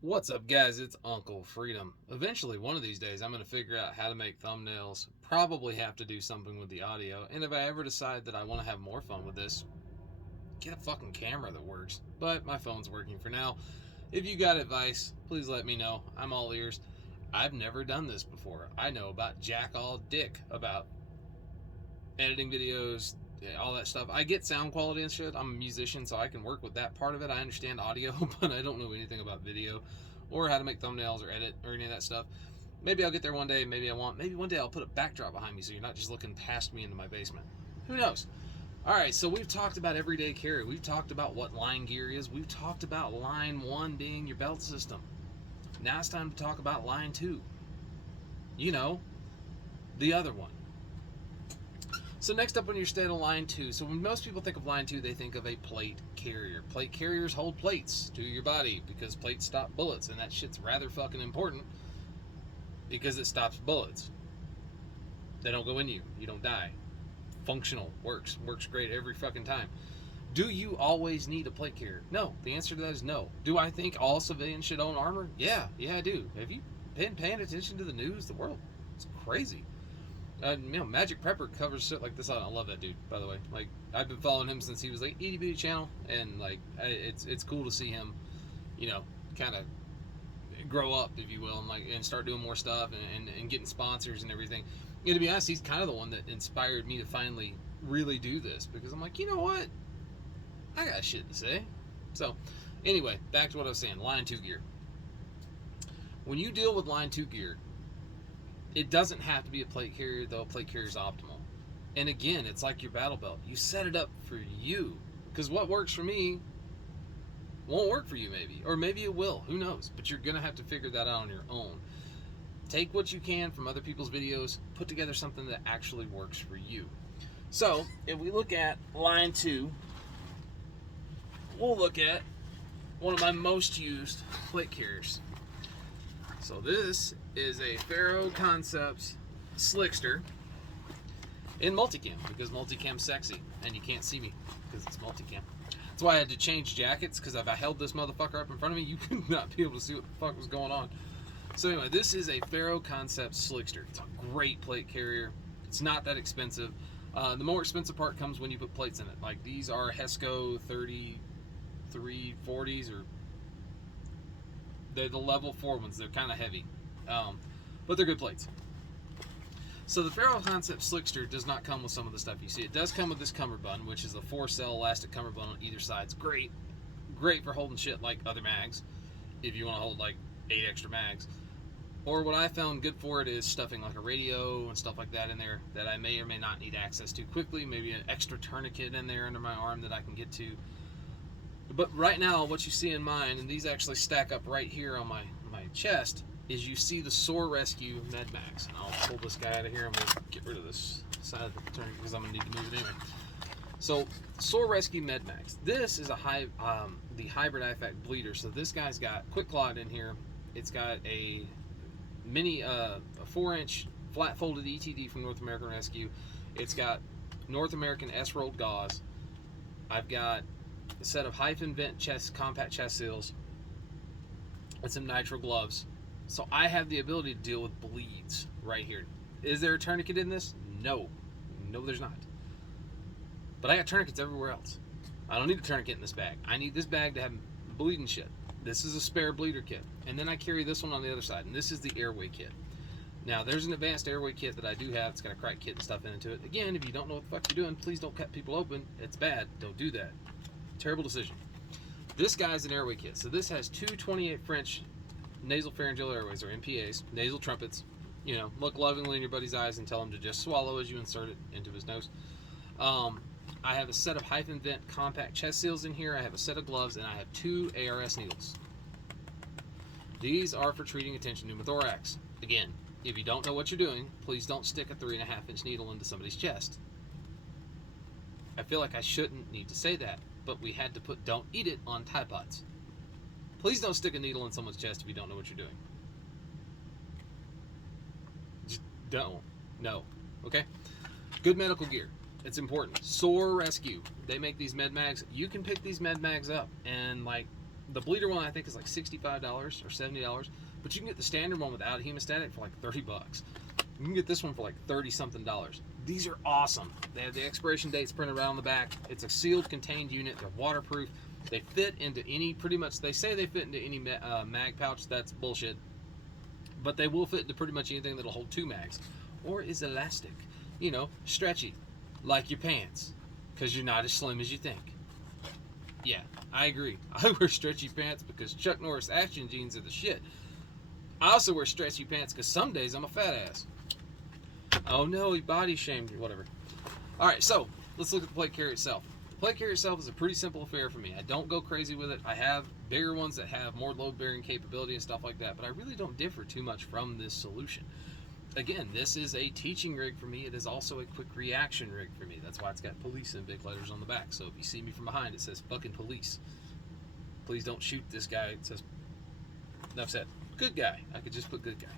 What's up, guys? It's Uncle Freedom. Eventually, one of these days, I'm going to figure out how to make thumbnails. Probably have to do something with the audio. And if I ever decide that I want to have more fun with this, get a fucking camera that works. But my phone's working for now. If you got advice, please let me know. I'm all ears. I've never done this before. I know about jack all dick about editing videos, all that stuff. I get sound quality and shit. I'm a musician, so I can work with that part of it. I understand audio, but I don't know anything about video or how to make thumbnails or edit or any of that stuff. Maybe I'll get there one day. Maybe I won't. Maybe one day I'll put a backdrop behind me so you're not just looking past me into my basement. Who knows? All right, so we've talked about everyday carry. We've talked about what line gear is. We've talked about line one being your belt system. Now it's time to talk about line two. You know, the other one. So next up on your state of line 2. So when most people think of line 2, they think of a plate carrier. Plate carriers hold plates to your body because plates stop bullets, and that shit's rather fucking important because it stops bullets. They don't go in you. You don't die. Functional. Works great every fucking time. Do you always need a plate carrier? No. The answer to that is no. Do I think all civilians should own armor? Yeah, I do. Have you been paying attention to the news? The world is crazy. Magic Prepper covers shit like this. I love that dude, by the way. Like, I've been following him since he was like Itty Bitty Channel, and like, it's cool to see him, kind of grow up, if you will, and start doing more stuff and getting sponsors and everything. And to be honest, he's kind of the one that inspired me to finally really do this because I'm like, you know what, I got shit to say. So, anyway, back to what I was saying. Line 2 gear. When you deal with line 2 gear, it doesn't have to be a plate carrier, though. A plate carrier is optimal. And again, it's like your battle belt. You set it up for you. Because what works for me won't work for you, maybe. Or maybe it will. Who knows? But you're going to have to figure that out on your own. Take what you can from other people's videos. Put together something that actually works for you. So, if we look at line 2, we'll look at one of my most used plate carriers. So this is a Faro Concepts Slickster in multicam because multicam's sexy and you can't see me because it's multicam. That's why I had to change jackets because if I held this motherfucker up in front of me, you could not be able to see what the fuck was going on. So anyway, this is a Faro Concepts Slickster. It's a great plate carrier. It's not that expensive. The more expensive part comes when you put plates in it. Like these are Hesco 3340s or they're the level 4 ones. They're kind of heavy, but they're good plates. So the Faro Concept Slickster does not come with some of the stuff you see. It does come with this cummerbund, which is a 4-cell elastic cummerbund on either side. It's great for holding shit like other mags, if you want to hold like 8 extra mags. Or what I found good for it is stuffing like a radio and stuff like that in there that I may or may not need access to quickly. Maybe an extra tourniquet in there under my arm that I can get to. But right now, what you see in mine, and these actually stack up right here on my chest, is you see the SOAR Rescue Med Max. And I'll pull this guy out of here. I'm going to get rid of this side of the tourniquet because I'm going to need to move it anyway. So, SOAR Rescue Med Max. This is the hybrid IFAK bleeder. So this guy's got quick clot in here. It's got a mini, a 4-inch flat folded ETD from North American Rescue. It's got North American S-rolled gauze. I've got a set of hyphen vent compact chest seals, and some nitro gloves. So I have the ability to deal with bleeds right here. Is there a tourniquet in this? No, there's not. But I got tourniquets everywhere else. I don't need a tourniquet in this bag. I need this bag to have bleeding shit. This is a spare bleeder kit. And then I carry this one on the other side, and this is the airway kit. Now, there's an advanced airway kit that I do have. It's got a crack kit and stuff into it. Again, if you don't know what the fuck you're doing, please don't cut people open. It's bad. Don't do that. Terrible decision. This guy's an airway kit. So this has 228 French nasal pharyngeal airways, or NPAs, nasal trumpets. Look lovingly in your buddy's eyes and tell him to just swallow as you insert it into his nose. I have a set of hyphen vent compact chest seals in here. I have a set of gloves, and I have 2 ARS needles. These are for treating a tension pneumothorax. Again, if you don't know what you're doing, please don't stick a 3.5-inch needle into somebody's chest. I feel like I shouldn't need to say that, but we had to put "don't eat it" on Tide Pods. Please don't stick a needle in someone's chest if you don't know what you're doing. Just don't. No. Okay? Good medical gear. It's important. SOAR Rescue. They make these med mags. You can pick these med mags up and The bleeder one I think is like $65 or $70, but you can get the standard one without a hemostatic for like $30. You can get this one for like 30 something dollars. These are awesome. They have the expiration dates printed right on the back. It's a sealed contained unit. They're waterproof. They fit into any, pretty much, they say they fit into any mag pouch. That's bullshit. But they will fit into pretty much anything that'll hold 2 mags. Or is elastic. You know, stretchy. Like your pants. Because you're not as slim as you think. Yeah, I agree. I wear stretchy pants because Chuck Norris action jeans are the shit. I also wear stretchy pants because some days I'm a fat ass. Oh no, he body shamed me, whatever. Alright, so let's look at the plate carrier itself. The plate carrier itself is a pretty simple affair for me. I don't go crazy with it. I have bigger ones that have more load bearing capability and stuff like that, but I really don't differ too much from this solution. Again, this is a teaching rig for me. It is also a quick reaction rig for me. That's why it's got police in big letters on the back. So if you see me from behind, it says fucking police. Please don't shoot this guy. It says, enough said. Good guy. I could just put good guy.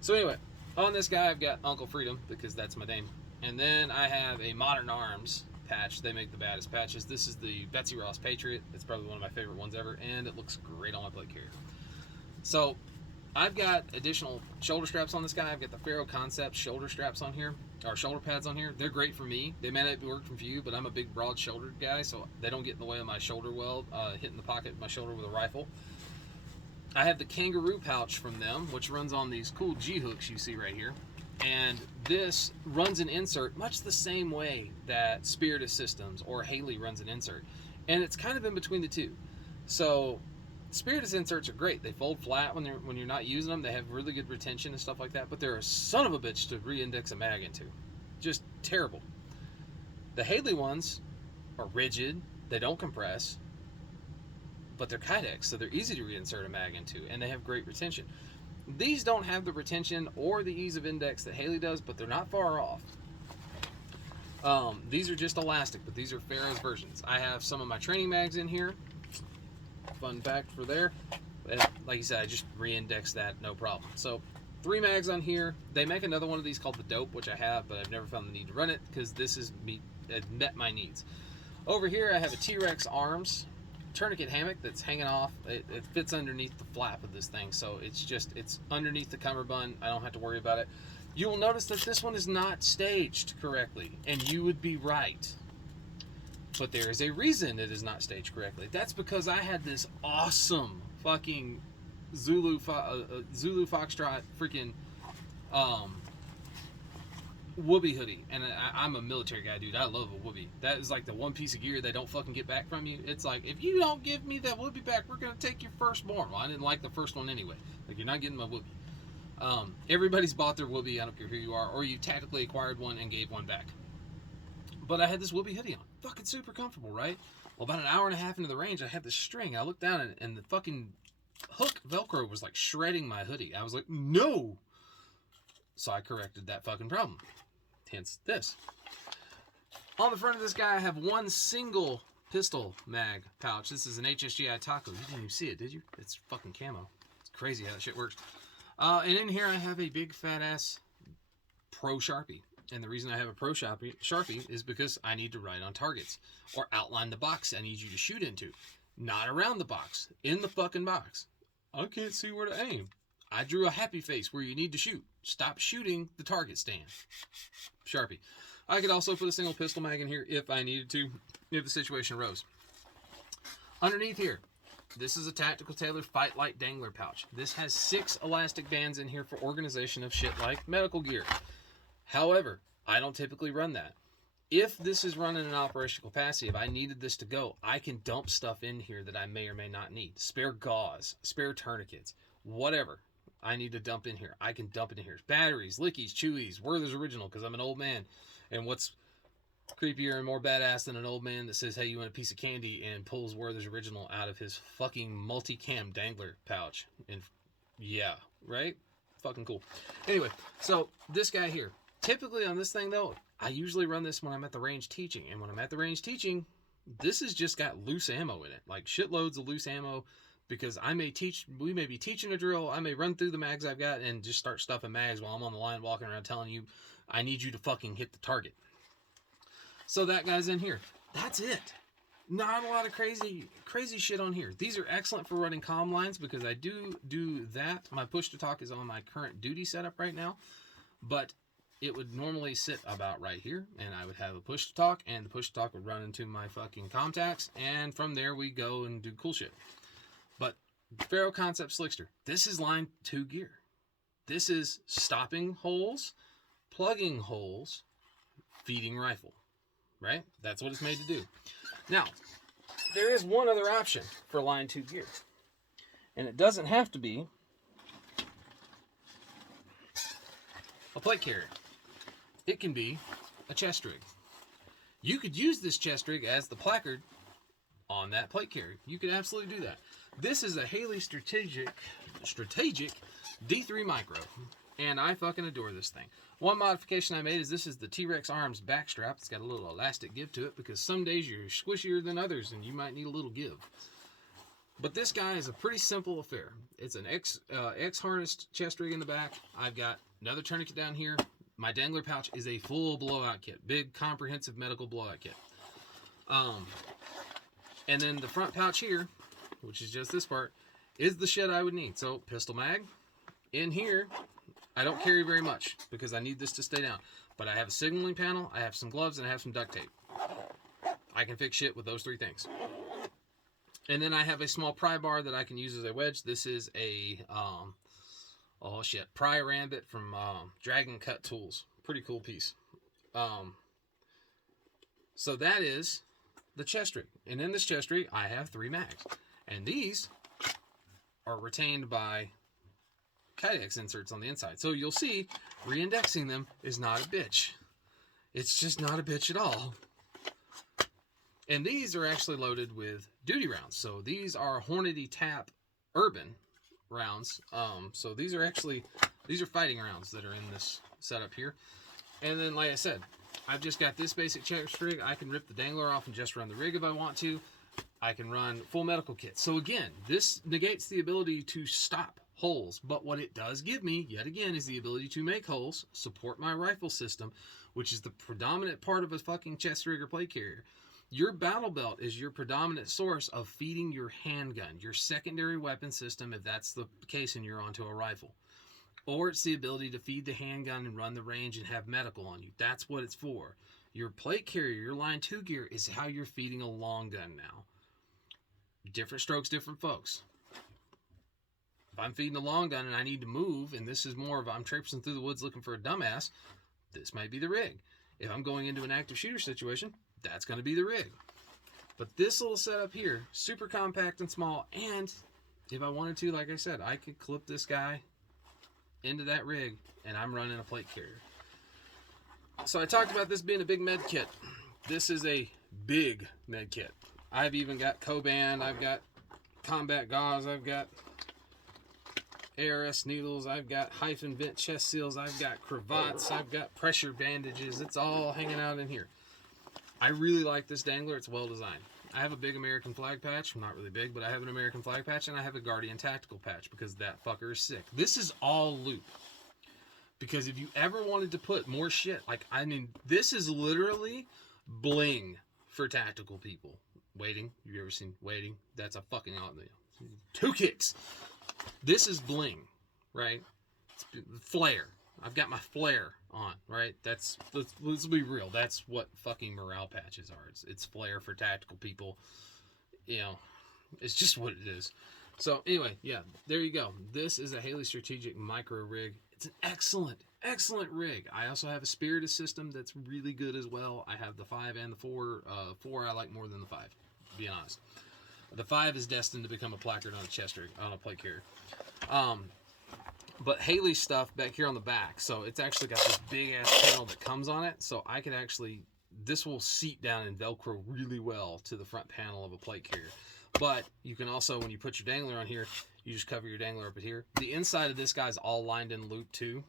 So anyway, on this guy, I've got Uncle Freedom because that's my name. And then I have a Modern Arms patch. They make the baddest patches. This is the Betsy Ross Patriot. It's probably one of my favorite ones ever, and it looks great on my plate carrier. So I've got additional shoulder straps on this guy. I've got the Faro Concepts shoulder straps on here, or shoulder pads on here. They're great for me. They may not be working for you, but I'm a big, broad-shouldered guy, so they don't get in the way of my shoulder well, hitting the pocket of my shoulder with a rifle. I have the Kangaroo pouch from them, which runs on these cool G-hooks you see right here. And this runs an insert much the same way that Spiritus Systems or Haley runs an insert. And it's kind of in between the two. So Spiritus inserts are great. They fold flat when you're not using them. They have really good retention and stuff like that. But they're a son of a bitch to re-index a mag into. Just terrible. The Haley ones are rigid. They don't compress. But they're Kydex, so they're easy to reinsert a mag into, and they have great retention. These don't have the retention or the ease of index that Haley does, but they're not far off. These are just elastic, but these are Faro's versions. I have some of my training mags in here. Fun fact for there. And like you said, I just re-index that, no problem. So 3 mags on here. They make another one of these called the Dope, which I have, but I've never found the need to run it because this is it met my needs. Over here, I have a T-Rex Arms tourniquet hammock that's hanging off. It fits underneath the flap of this thing, so it's underneath the cummerbund. I don't have to worry about it. You will notice that this one is not staged correctly, and you would be right. But there is a reason it is not staged correctly. That's because I had this awesome fucking Zulu Foxtrot freaking Whoopee hoodie, and I'm a military guy, dude. I love a Whoopee. That is like the one piece of gear they don't fucking get back from you. It's like, if you don't give me that Whoopee back, we're gonna take your firstborn. Well, I didn't like the first one anyway. Like, you're not getting my Whoopee. Everybody's bought their Whoopee. I don't care who you are, or you tactically acquired one and gave one back. But I had this Whoopee hoodie on, fucking super comfortable, right? Well, about an hour and a half into the range, I had this string. I looked down and the fucking hook Velcro was like shredding my hoodie. I was like, no. So I corrected that fucking problem. Hence this. On the front of this guy, I have one single pistol mag pouch. This is an HSGI Taco. You didn't even see it, did you? It's fucking camo. It's crazy how that shit works. And in here, I have a big fat ass Pro Sharpie. And the reason I have a Pro Sharpie is because I need to write on targets or outline the box I need you to shoot into. Not around the box, in the fucking box. I can't see where to aim. I drew a happy face where you need to shoot. Stop shooting the target stand. Sharpie. I could also put a single pistol mag in here if I needed to, if the situation arose. Underneath here, this is a Tactical Tailor Fight Light Dangler pouch. This has 6 elastic bands in here for organization of shit like medical gear. However, I don't typically run that. If this is running in operational capacity, if I needed this to go, I can dump stuff in here that I may or may not need. Spare gauze, spare tourniquets, whatever I need to dump in here, I can dump it in here. Batteries, lickies, chewies, Werther's Original, because I'm an old man. And what's creepier and more badass than an old man that says, hey, you want a piece of candy, and pulls Werther's Original out of his fucking multicam dangler pouch? And yeah, right? Fucking cool. Anyway, so this guy here. Typically on this thing, though, I usually run this when I'm at the range teaching. And when I'm at the range teaching, this has just got loose ammo in it. Like shitloads of loose ammo. Because we may be teaching a drill, I may run through the mags I've got and just start stuffing mags while I'm on the line walking around telling you, I need you to fucking hit the target. So that guy's in here. That's it. Not a lot of crazy shit on here. These are excellent for running comm lines because I do that. My push to talk is on my current duty setup right now, but it would normally sit about right here, and I would have a push to talk, and the push to talk would run into my fucking contacts, and from there we go and do cool shit. But Faro Concept Slickster, this is line 2 gear. This is stopping holes, plugging holes, feeding rifle, right? That's what it's made to do. Now, there is one other option for line 2 gear, and it doesn't have to be a plate carrier. It can be a chest rig. You could use this chest rig as the placard on that plate carrier. You could absolutely do that. This is a Haley Strategic D3 Micro, and I fucking adore this thing. One modification I made is this is the T-Rex Arms backstrap. It's got a little elastic give to it because some days you're squishier than others and you might need a little give. But this guy is a pretty simple affair. It's an X-harnessed chest rig in the back. I've got another tourniquet down here. My dangler pouch is a full blowout kit. Big, comprehensive medical blowout kit. And then the front pouch here, which is just this part, is the shit I would need. So, pistol mag. In here, I don't carry very much because I need this to stay down. But I have a signaling panel, I have some gloves, and I have some duct tape. I can fix shit with those 3 things. And then I have a small pry bar that I can use as a wedge. This is a, pry rambit from Dragon Cut Tools. Pretty cool piece. So that is the chest rig. And in this chest rig, I have 3 mags. And these are retained by Kydex inserts on the inside. So you'll see, re-indexing them is not a bitch. It's just not a bitch at all. And these are actually loaded with duty rounds. So these are Hornady Tap Urban rounds. So these are fighting rounds that are in this setup here. And then, like I said, I've just got this basic chest rig. I can rip the dangler off and just run the rig if I want to. I can run full medical kit. So again, this negates the ability to stop holes, but what it does give me, yet again, is the ability to make holes, support my rifle system, which is the predominant part of a fucking chest rig or plate carrier. Your battle belt is your predominant source of feeding your handgun, your secondary weapon system, if that's the case and you're onto a rifle. Or it's the ability to feed the handgun and run the range and have medical on you. That's what it's for. Your plate carrier, your line 2 gear, is how you're feeding a long gun now. Different strokes, different folks. If I'm feeding a long gun and I need to move, and this is more of I'm traipsing through the woods looking for a dumbass, this might be the rig. If I'm going into an active shooter situation, that's going to be the rig. But this little setup here, super compact and small, and if I wanted to, like I said, I could clip this guy into that rig, and I'm running a plate carrier. So I talked about this being a big med kit. This is a big med kit. I've even got Coban, I've got combat gauze, I've got ARS needles, I've got hyphen vent chest seals, I've got cravats, I've got pressure bandages. It's all hanging out in here. I really like this dangler. It's well designed. I have a big American flag patch. Not really big, but I have an American flag patch, and I have a Guardian tactical patch because that fucker is sick. This is all loop. Because if you ever wanted to put more shit, this is literally bling for tactical people. Waiting. You ever seen Waiting? That's a fucking 2 kicks. This is bling, right? It's flare. I've got my flare on, right? Let's be real. That's what fucking morale patches are. It's flare for tactical people. It's just what it is. So anyway, yeah, there you go. This is a Haley Strategic Micro rig. It's an excellent rig. I also have a Spiritus system that's really good as well. I have the 5 and the 4. 4 I like more than the 5, to be honest. The 5 is destined to become a placard on a chest rig, on a plate carrier. But Haley stuff back here on the back, so it's actually got this big ass panel that comes on it, so I can actually, this will seat down and Velcro really well to the front panel of a plate carrier. But you can also, when you put your dangler on here, you just cover your dangler up at here. The inside of this guy's all lined in loop too.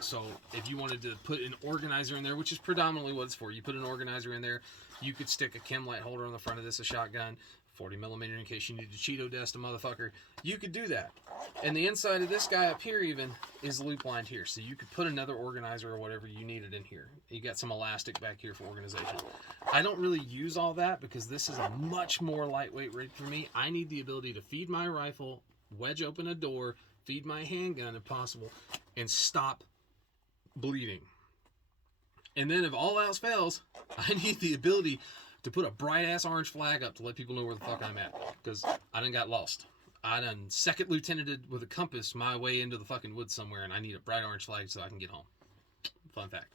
So if you wanted to put an organizer in there, which is predominantly what it's for, you put an organizer in there, you could stick a chem light holder on the front of this, a shotgun, 40 millimeter in case you need to Cheeto dust a motherfucker. You could do that. And the inside of this guy up here even is loop lined here. So you could put another organizer or whatever you needed in here. You got some elastic back here for organization. I don't really use all that because this is a much more lightweight rig for me. I need the ability to feed my rifle, wedge open a door, feed my handgun if possible, and stop bleeding. And then if all else fails, I need the ability to put a bright ass orange flag up to let people know where the fuck I'm at. Because I done got lost. I done second lieutenanted with a compass my way into the fucking woods somewhere, and I need a bright orange flag so I can get home. Fun fact.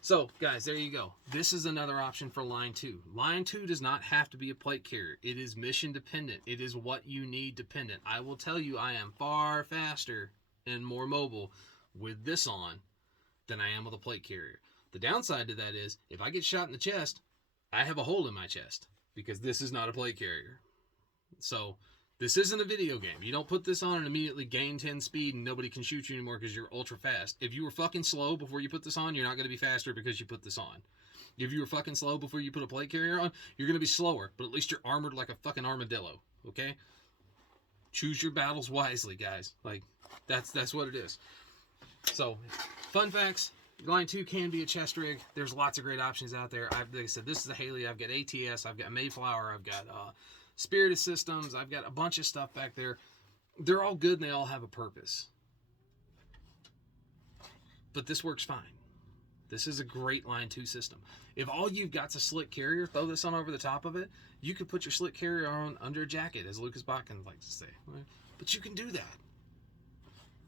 So, guys, there you go. This is another option for Line 2. Line 2 does not have to be a plate carrier. It is mission dependent. It is what you need dependent. I will tell you I am far faster and more mobile with this on than I am with a plate carrier. The downside to that is, if I get shot in the chest, I have a hole in my chest because this is not a plate carrier. So, this isn't a video game. You don't put this on and immediately gain 10 speed and nobody can shoot you anymore because you're ultra fast. If you were fucking slow before you put this on, you're not going to be faster because you put this on. If you were fucking slow before you put a plate carrier on, you're going to be slower, but at least you're armored like a fucking armadillo, okay? Choose your battles wisely, guys. Like, that's what it is. So, fun facts. Line 2 can be a chest rig. There's lots of great options out there. Like I said, this is a Haley. I've got ATS. I've got Mayflower. I've got Spirited Systems. I've got a bunch of stuff back there. They're all good and they all have a purpose. But this works fine. This is a great Line 2 system. If all you've got's a slick carrier, throw this on over the top of it. You could put your slick carrier on under a jacket, as Lucas Botkin likes to say. But you can do that.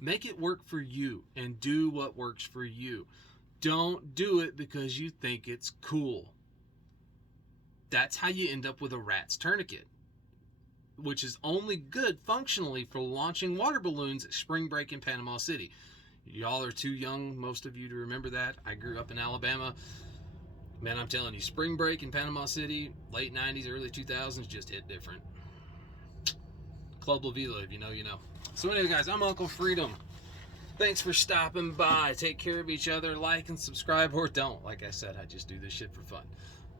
Make it work for you and do what works for you. Don't do it because you think it's cool. That's how you end up with a rat's tourniquet, which is only good functionally for launching water balloons at spring break in Panama City. Y'all are too young, most of you, to remember that. I grew up in Alabama. Man, I'm telling you, spring break in Panama City, late 90s, early 2000s, just hit different. Club La Vila, if you know, you know. So anyway, guys, I'm Uncle Freedom. Thanks for stopping by. Take care of each other. Like and subscribe, or don't. Like I said, I just do this shit for fun.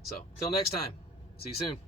So, till next time. See you soon.